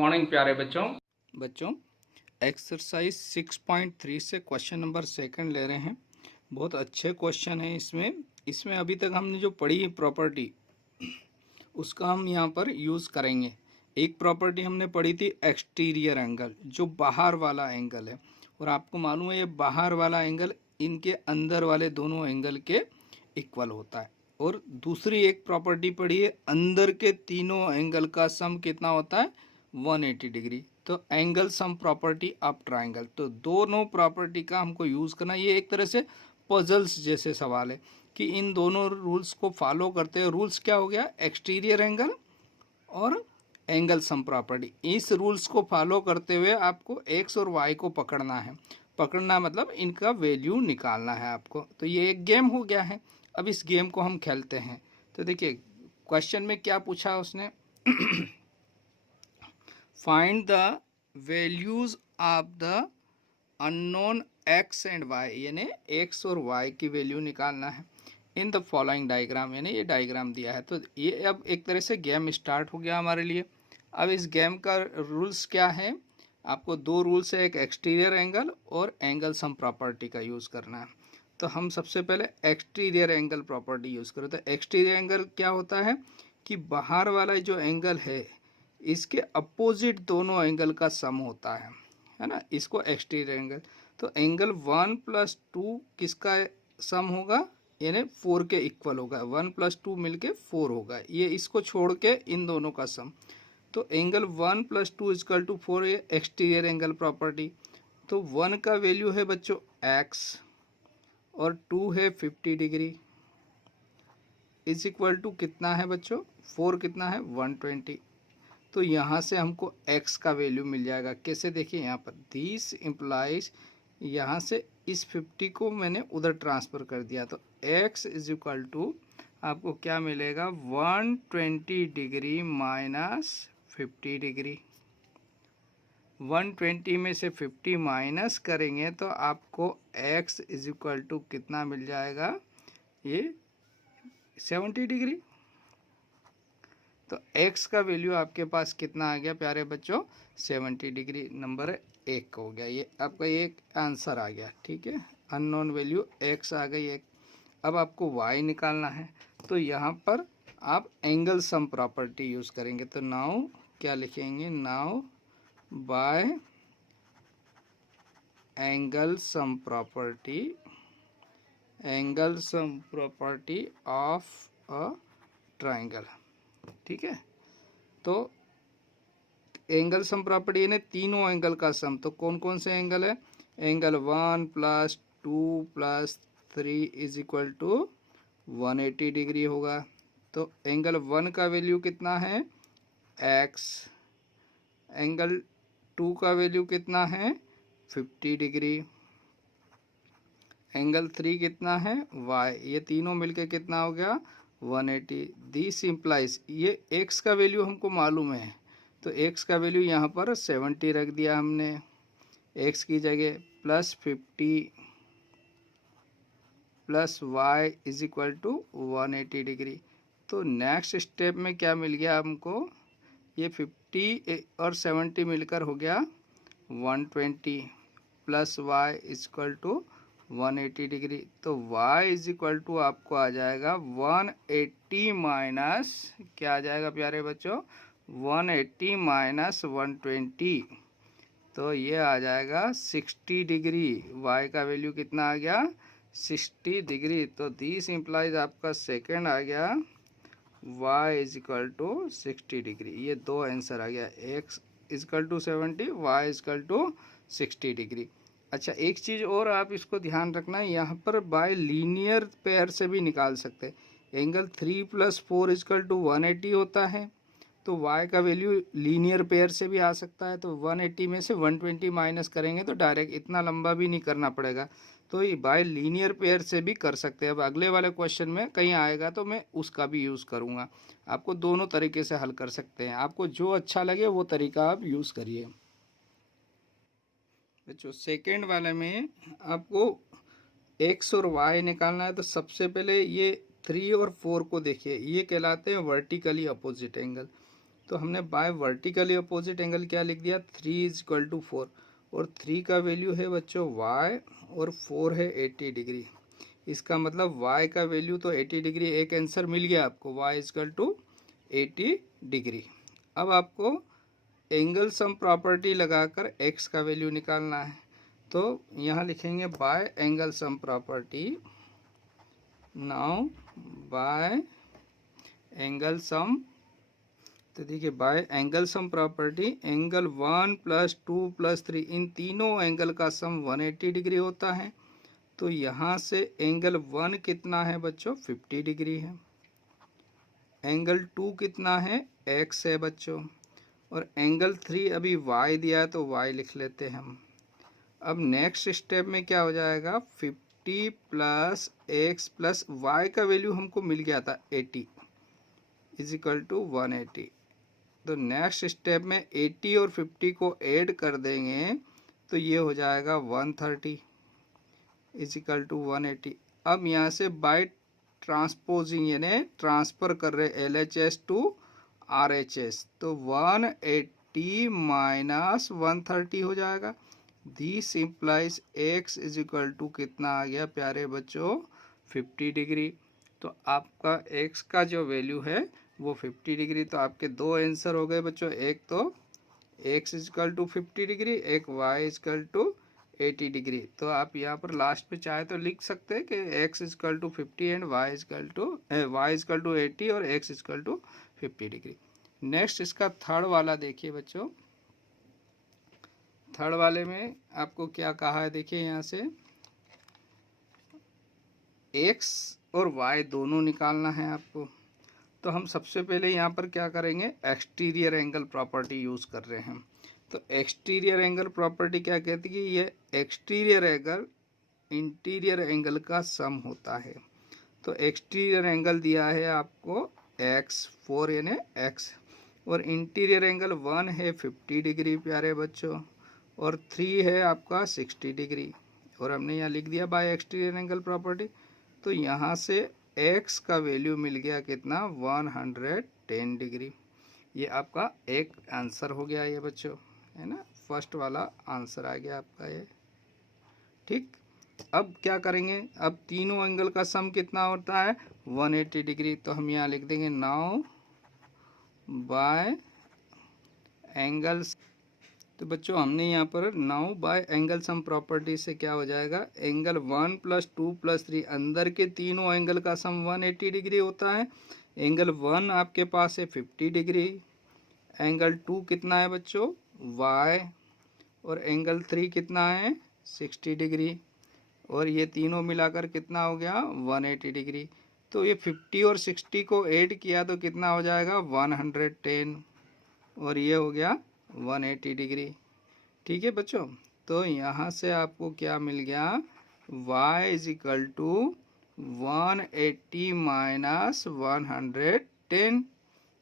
Morning प्यारे बच्चों। Exercise 6.3 से क्वेश्चन नंबर सेकंड ले रहे हैं। बहुत अच्छे क्वेश्चन है। इसमें अभी तक हमने जो पढ़ी प्रॉपर्टी उसका हम यहाँ पर यूज़ करेंगे। एक प्रॉपर्टी हमने पढ़ी थी एक्सटीरियर एंगल, जो बाहर वाला एंगल है, और आपको मालूम है ये बाहर वाला एंगल इनके अंदर वाले दोनों एंगल के इक्वल होता है। और दूसरी एक प्रॉपर्टी पढ़ी है अंदर के तीनों एंगल का सम कितना होता है, 180 डिग्री। तो angle sum property of triangle, तो दोनों प्रॉपर्टी का हमको यूज़ करना। ये एक तरह से पजल्स जैसे सवाल है कि इन दोनों रूल्स को फॉलो करते हैं। रूल्स क्या हो गया, एक्सटीरियर एंगल और एंगल सम प्रॉपर्टी। इस रूल्स को फॉलो करते हुए आपको एक्स और वाई को पकड़ना है। पकड़ना मतलब इनका वैल्यू निकालना है आपको। तो ये एक गेम हो गया है। अब इस गेम को हम खेलते हैं। तो देखिए क्वेश्चन में क्या पूछा उसने find the values of the unknown X and Y, यानी एक्स और वाई की वैल्यू निकालना है इन द फॉलोइंग डायग्राम, यानी ये डायग्राम दिया है। तो ये अब एक तरह से गेम स्टार्ट हो गया हमारे लिए। अब इस गेम का रूल्स क्या है, आपको दो रूल्स है, एक एक्सटीरियर एंगल और एंगल सम प्रॉपर्टी का यूज़ करना है। तो हम सबसे पहले एक्सटीरियर एंगल प्रॉपर्टी यूज़ करें। तो एक्सटीरियर एंगल क्या होता है कि बाहर वाला जो एंगल है इसके अपोजिट दोनों एंगल का सम होता है ना, इसको एक्सटीरियर एंगल। तो एंगल 1 + 2 किसका सम होगा, यानी 4 के इक्वल होगा। 1 + 2 मिलके 4 होगा। ये इसको छोड़ के इन दोनों का सम, तो एंगल 1 + 2 = 4, ये एक्सटीरियर एंगल प्रॉपर्टी। तो 1 का वैल्यू है बच्चों x और 2 है 50 डिग्री इज इक्वल टू कितना है बच्चों, 4 कितना है 120। तो यहाँ से हमको x का वैल्यू मिल जाएगा। कैसे, देखिए यहाँ पर दिस इम्प्लाइज, यहाँ से इस 50 को मैंने उधर ट्रांसफ़र कर दिया। तो x इज इक्वल टू आपको क्या मिलेगा, 120 डिग्री माइनस 50 डिग्री। 120 में से 50 माइनस करेंगे तो आपको x इज इक्वल टू कितना मिल जाएगा, ये 70 डिग्री। तो x का वैल्यू आपके पास कितना आ गया प्यारे बच्चों, 70 डिग्री। नंबर 1 हो गया, ये आपका एक आंसर आ गया। ठीक है, अननोन वैल्यू x आ गई एक। अब आपको y निकालना है। तो यहाँ पर आप एंगल सम प्रॉपर्टी यूज़ करेंगे। तो नाउ क्या लिखेंगे, now by angle sum property of a triangle. ठीक है, तो एंगल सम प्रॉपर्टी यानी तीनों एंगल का सम। तो कौन कौन से एंगल है, angle 1 + 2 + 3 is equal to 180 degree होगा। तो एंगल 1 का वैल्यू कितना है x, एंगल 2 का वैल्यू कितना है 50 डिग्री, एंगल 3 कितना है y, ये तीनों मिलके कितना हो गया 180। दिस इम्प्लाइज, ये x का वैल्यू हमको मालूम है, तो x का वैल्यू यहाँ पर 70 रख दिया हमने x की जगह, +50 + y is equal to 180 degree. तो नेक्स्ट स्टेप में क्या मिल गया हमको, ये 50 और 70 मिलकर हो गया 120 + y is equal to 180 degree. तो y इज इक्वल टू आपको आ जाएगा 180 माइनस, क्या आ जाएगा प्यारे बच्चों, 180 माइनस 120, तो ये आ जाएगा 60 डिग्री। y का वैल्यू कितना आ गया 60 डिग्री। तो दिस इम्प्लाइज आपका सेकंड आ गया y is equal to 60 degree. ये दो आंसर आ गया, x is equal to 70, y is equal to 60 degree. अच्छा, एक चीज़ और आप इसको ध्यान रखना है, यहाँ पर बाय लीनियर पेयर से भी निकाल सकते हैं। एंगल 3 + 4 इज इक्वल टू 180 होता है, तो y का वैल्यू लीनियर पेयर से भी आ सकता है। तो 180 में से 120 माइनस करेंगे तो डायरेक्ट, इतना लंबा भी नहीं करना पड़ेगा। तो ये बाय लीनियर पेयर से भी कर सकते हैं। अब अगले वाले क्वेश्चन में कहीं आएगा तो मैं उसका भी यूज़ करूँगा। आपको दोनों तरीके से हल कर सकते हैं, आपको जो अच्छा लगे वो तरीका आप यूज़ करिए। बच्चों सेकेंड वाले में आपको x और y निकालना है। तो सबसे पहले ये 3 और 4 को देखिए, ये कहलाते हैं वर्टिकली अपोजिट एंगल। तो हमने बाय वर्टिकली अपोजिट एंगल क्या लिख दिया, 3 इज इक्वल टू 4, और 3 का वैल्यू है बच्चों y और 4 है 80 डिग्री। इसका मतलब y का वैल्यू तो 80 डिग्री, एक आंसर मिल गया आपको, y is equal to 80 degree. अब आपको एंगल सम प्रॉपर्टी लगाकर x का वैल्यू निकालना है। तो यहाँ लिखेंगे by angle sum property, now by angle sum, तो देखिए by angle sum property, angle 1 + 2 + 3 इन तीनों एंगल का सम 180 डिग्री होता है। तो यहाँ से एंगल 1 कितना है बच्चों, 50 डिग्री है। एंगल 2 कितना है, x है बच्चों, और एंगल 3 अभी y दिया है तो y लिख लेते हैं हम। अब नेक्स्ट स्टेप में क्या हो जाएगा, 50 + x + y का वैल्यू हमको मिल गया था 80 इज इक्वल टू 180। तो नेक्स्ट स्टेप में 80 और 50 को ऐड कर देंगे तो ये हो जाएगा 130 इज इक्वल टू 180। अब यहाँ से बाय ट्रांसपोजिंग यानी ट्रांसफर कर रहे LHS टू RHS, तो 180 माइनस 130 हो जाएगा। This implies x is equal to कितना आ गया प्यारे बच्चों, 50 डिग्री। तो आपका x का जो वैल्यू है वो 50 डिग्री। तो आपके दो आंसर हो गए बच्चों, एक तो x is equal to 50 degree, एक y is equal to 80 degree. तो आप यहाँ पर लास्ट पे चाहे तो लिख सकते हैं कि x is equal to 50 and y is equal to 80 और x is equal to 50 degree. Next इसका थर्ड वाला देखिए बच्चों, थर्ड वाले में आपको क्या कहा है, देखिए यहाँ से x और y दोनों निकालना है आपको। तो हम सबसे पहले यहाँ पर क्या करेंगे, एक्सटीरियर एंगल प्रॉपर्टी यूज़ कर रहे हैं। तो एक्सटीरियर एंगल प्रॉपर्टी क्या कहती है कि ये एक्सटीरियर एंगल इंटीरियर एंगल का सम होता है। तो एक्सटीरियर एंगल दिया है आपको x 4 यानी x, और इंटीरियर एंगल 1 है 50 डिग्री प्यारे बच्चों, और 3 है आपका 60 डिग्री, और हमने यहाँ लिख दिया बाय एक्सटीरियर एंगल प्रॉपर्टी। तो यहाँ से x का वैल्यू मिल गया कितना, 110 डिग्री। ये आपका एक आंसर हो गया ये बच्चों, है ना, फर्स्ट वाला आंसर आ गया आपका ये। ठीक, अब क्या करेंगे, अब तीनों एंगल का सम कितना होता है, 180 डिग्री। तो हम यहाँ लिख देंगे नाउ बाय एंगल्स। तो बच्चों हमने यहाँ पर now by angle sum property से क्या हो जाएगा, एंगल 1 + 2 + 3 अंदर के तीनों एंगल का सम 180 डिग्री होता है। एंगल 1 आपके पास है 50 डिग्री, एंगल 2 कितना है बच्चों, y, और एंगल 3 कितना है 60 डिग्री, और ये तीनों मिलाकर कितना हो गया 180 डिग्री। तो ये 50 और 60 को ऐड किया तो कितना हो जाएगा 110, और ये हो गया 180 डिग्री। ठीक है बच्चों, तो यहाँ से आपको क्या मिल गया, y is equal to 180 minus 110।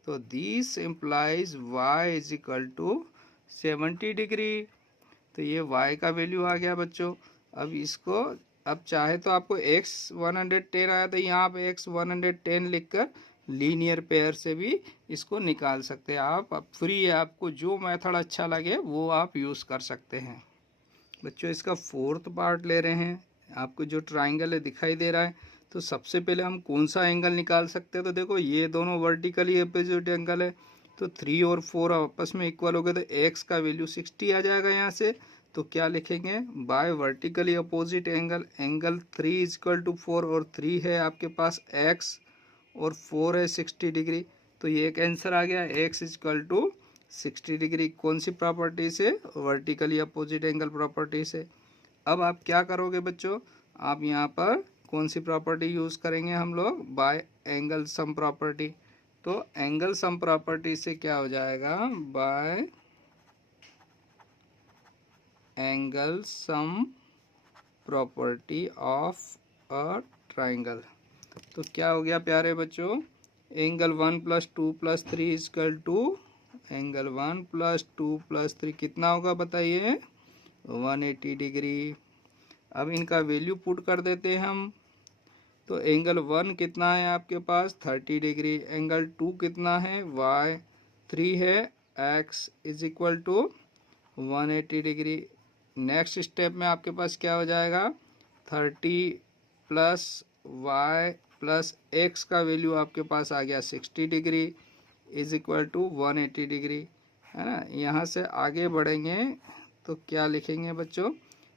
तो this implies y is equal to 70 degree. तो ये y का वैल्यू आ गया बच्चों। अब इसको, अब चाहे तो आपको x 110 आया तो यहाँ पे x 110 लिखकर लीनियर पेयर से भी इसको निकाल सकते हैं आप। अब फ्री है, आपको जो मेथड अच्छा लगे वो आप यूज़ कर सकते हैं। बच्चों इसका फोर्थ पार्ट ले रहे हैं, आपको जो ट्राइंगल है दिखाई दे रहा है। तो सबसे पहले हम कौन सा एंगल निकाल सकते हैं, तो देखो ये दोनों वर्टिकली अपोजिट एंगल है, तो 3 और 4 आपस में इक्वल हो गए, तो x का वैल्यू 60 आ जाएगा यहाँ से। तो क्या लिखेंगे, by vertically opposite angle, angle 3 is equal to 4, और 3 है आपके पास x और 4 है 60 डिग्री। तो ये एक आंसर आ गया, x is equal to 60 degree. कौन सी प्रॉपर्टी से, वर्टिकली अपोजिट एंगल प्रॉपर्टी से। अब आप क्या करोगे बच्चों, आप यहाँ पर कौन सी प्रॉपर्टी यूज़ करेंगे हम लोग, बाय एंगल सम प्रॉपर्टी। तो एंगल सम प्रॉपर्टी से क्या हो जाएगा, by angle sum property of a triangle. तो क्या हो गया प्यारे बच्चों, angle 1 + 2 + 3 is equal to angle 1 + 2 + 3 कितना होगा बताइए, 180 डिग्री। अब इनका वैल्यू पुट कर देते हैं हम। तो एंगल 1 कितना है आपके पास 30 डिग्री, एंगल 2 कितना है y, 3 है x is equal to 180 degree. Next step में आपके पास क्या हो जाएगा, 30 प्लस y प्लस x का वैल्यू आपके पास आ गया 60 degree is equal to 180 degree, है ना। यहाँ से आगे बढ़ेंगे तो क्या लिखेंगे बच्चों,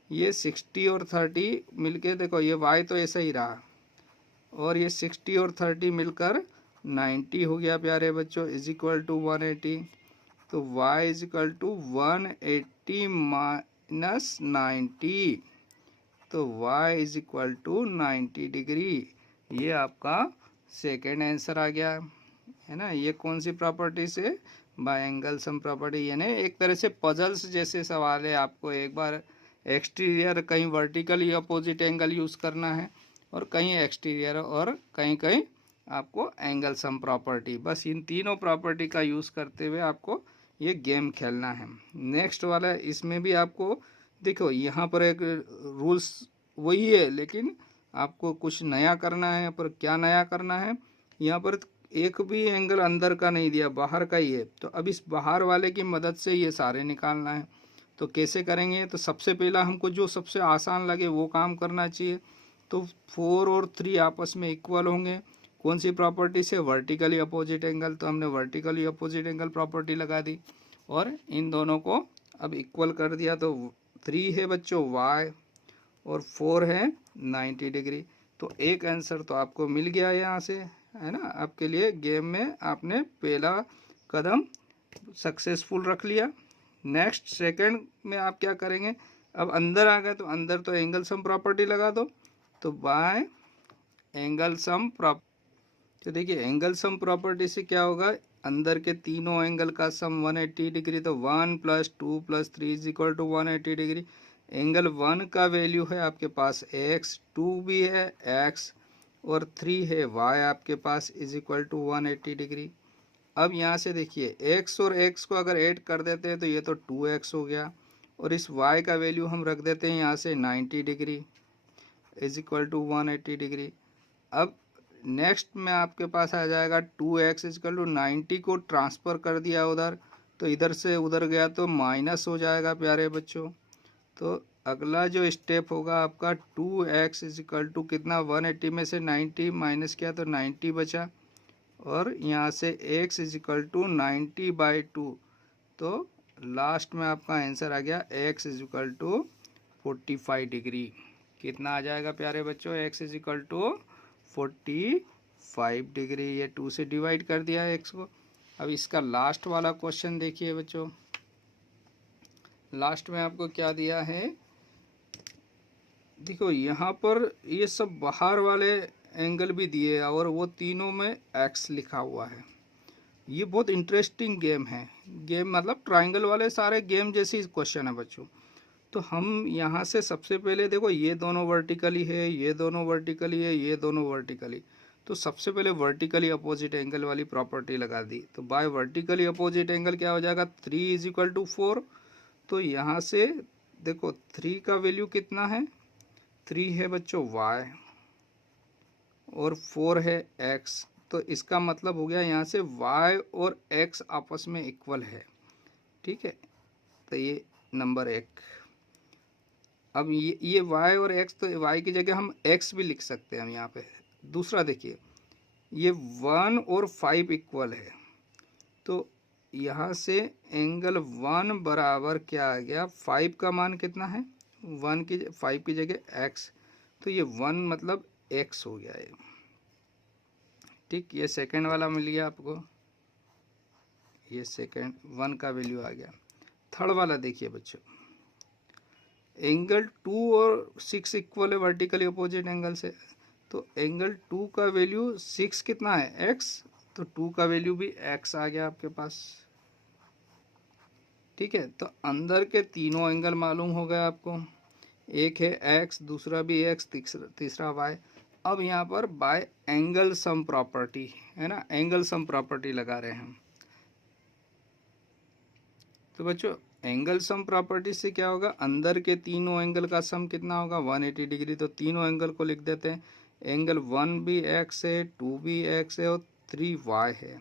ये 60 और 30 मिलके, देखो ये y तो ऐसा ही रहा, और ये 60 और 30 मिलकर 90 हो गया प्यारे बच्चों, इज इक्वल टू 180। तो y is equal to 180 minus 90, तो y is equal to 90 degree. ये आपका सेकेंड आंसर आ गया, है ना। ये कौन सी प्रॉपर्टी से, बाय एंगल सम प्रॉपर्टी, यानी एक तरह से पजल्स जैसे सवाल है। आपको एक बार एक्सटीरियर कहीं वर्टिकल या अपोजिट एंगल यूज़ करना है, और कहीं एक्सटीरियर, और कहीं कहीं आपको एंगल सम प्रॉपर्टी, बस इन तीनों प्रॉपर्टी का यूज़ करते हुए आपको ये गेम खेलना है। नेक्स्ट वाला, इसमें भी आपको देखो यहाँ पर एक रूल्स वही है, लेकिन आपको कुछ नया करना है। पर क्या नया करना है, यहाँ पर एक भी एंगल अंदर का नहीं दिया, बाहर का ही है। तो अब इस बाहर वाले की मदद से ये सारे निकालना है। तो कैसे करेंगे, तो सबसे पहला हमको जो सबसे आसान लगे वो काम करना चाहिए। तो 4 और 3 आपस में इक्वल होंगे, कौन सी प्रॉपर्टी से, वर्टिकली अपोजिट एंगल। तो हमने वर्टिकली अपोजिट एंगल प्रॉपर्टी लगा दी, और इन दोनों को अब इक्वल कर दिया। तो 3 है बच्चों y, और 4 है 90 डिग्री। तो एक आंसर तो आपको मिल गया यहाँ से, है ना। आपके लिए गेम में आपने पहला कदम सक्सेसफुल रख लिया। नेक्स्ट सेकंड में आप क्या करेंगे, अब अंदर आ गए तो अंदर तो एंगल सम प्रॉपर्टी लगा दो। तो बाय एंगल सम प्रॉपर्टी, तो देखिए एंगल सम प्रॉपर्टी से क्या होगा, अंदर के तीनों एंगल का सम 180 डिग्री। तो 1 + 2 + 3 is equal to 180 degree. Angle 1 का वैल्यू है आपके पास x, 2 भी है x, और 3 है y आपके पास, इज इक्वल टू 180 डिग्री। अब यहाँ से देखिए x और x को अगर ऐड कर देते हैं तो ये तो 2x हो गया, और इस y का वैल्यू हम रख देते हैं यहाँ से 90 degree, is equal to 180 degree. अब नेक्स्ट में आपके पास आ जाएगा 2x इज इक्वल टू 90 को ट्रांसफ़र कर दिया उधर, तो इधर से उधर गया तो माइनस हो जाएगा प्यारे बच्चों। तो अगला जो स्टेप होगा आपका 2x इज इक्वल टू कितना, 180 में से 90 माइनस किया तो 90 बचा, और यहाँ से x इज इक्वल टू 90/2। तो लास्ट में आपका आंसर आ गया x is equal to 45 degree. कितना आ जाएगा प्यारे बच्चों, x is equal to 45 degree. ये 2 से डिवाइड कर दिया है x को। अब इसका लास्ट वाला क्वेश्चन देखिए बच्चों, लास्ट में आपको क्या दिया है, देखो यहाँ पर ये सब बाहर वाले एंगल भी दिए और वो तीनों में x लिखा हुआ है। ये बहुत इंटरेस्टिंग गेम है, गेम मतलब ट्रायंगल वाले सारे गेम जैसी क्वेश्चन है बच्चों। तो हम यहाँ से सबसे पहले देखो, ये दोनों वर्टिकली है, ये दोनों वर्टिकली है, ये दोनों वर्टिकली, तो सबसे पहले वर्टिकली अपोजिट एंगल वाली प्रॉपर्टी लगा दी। तो बाय वर्टिकली अपोजिट एंगल क्या हो जाएगा, 3 इज इक्वल टू 4। तो यहाँ से देखो 3 का वैल्यू कितना है, 3 है बच्चों y, और 4 है x। तो इसका मतलब हो गया यहाँ से y और x आपस में इक्वल है, ठीक है। तो ये नंबर 1। अब ये y और x, तो y की जगह हम x भी लिख सकते हैं हम यहाँ पे। दूसरा देखिए, ये 1 और 5 इक्वल है, तो यहाँ से एंगल 1 बराबर क्या आ गया, 5 का मान कितना है, 5 की जगह x, तो ये 1 मतलब x हो गया है, ठीक। ये सेकंड वाला मिल गया आपको, ये सेकंड 1 का वैल्यू आ गया। थर्ड वाला देखिए बच्चों, एंगल 2 और 6 इक्वल है वर्टिकली अपोजिट एंगल से। तो एंगल 2 का वैल्यू 6 कितना है, x, तो 2 का वैल्यू भी x आ गया आपके पास, ठीक है। तो अंदर के तीनों एंगल मालूम हो गए आपको, एक है x, दूसरा भी x, तीसरा y। अब यहाँ पर बाय एंगल सम प्रॉपर्टी है ना, एंगल सम प्रॉपर्टी लगा रहे हैं हम। तो बच्चों एंगल सम प्रॉपर्टी से क्या होगा, अंदर के तीनों एंगल का सम कितना होगा, 180 डिग्री। तो तीनों एंगल को लिख देते हैं, एंगल 1 भी x है, 2 भी x है, और 3y है।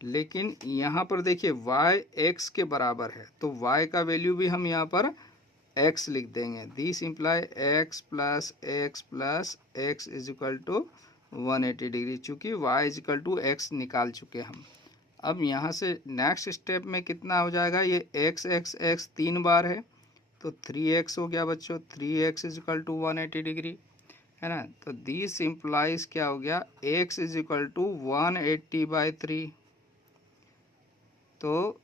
लेकिन यहाँ पर देखिए y x के बराबर है, तो y का वैल्यू भी हम यहाँ पर x लिख देंगे। This implies x plus x is equal to 180 degree, चूँकि y is equal to x निकाल चुके हम। अब यहाँ से नेक्स्ट स्टेप में कितना हो जाएगा, ये x 3 बार है तो 3x हो गया बच्चों, 3x is equal to 180 degree, है ना। तो दिस इम्प्लाइज क्या हो गया, x इज इक्वल टू 180/3। तो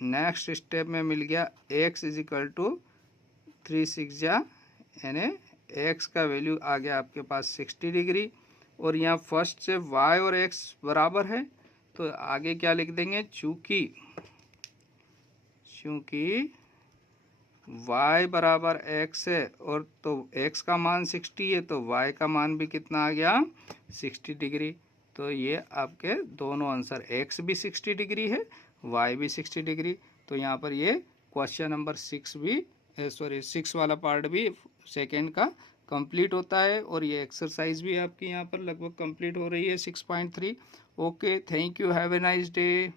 नेक्स्ट स्टेप में मिल गया x इज इक्वल टू 3 6 यानी x का वैल्यू आ गया आपके पास 60 डिग्री। और यहाँ फर्स्ट से y और x बराबर है तो आगे क्या लिख देंगे, चूँकि y बराबर x है और तो x का मान 60 है तो y का मान भी कितना आ गया 60 डिग्री। तो ये आपके दोनों आंसर x भी 60 डिग्री है, y भी 60 डिग्री। तो यहाँ पर ये क्वेश्चन नंबर 6 वाला पार्ट भी सेकेंड का कंप्लीट होता है और ये एक्सरसाइज भी आपकी यहाँ पर लगभग कंप्लीट हो रही है 6.3। Okay, thank you, have a nice day.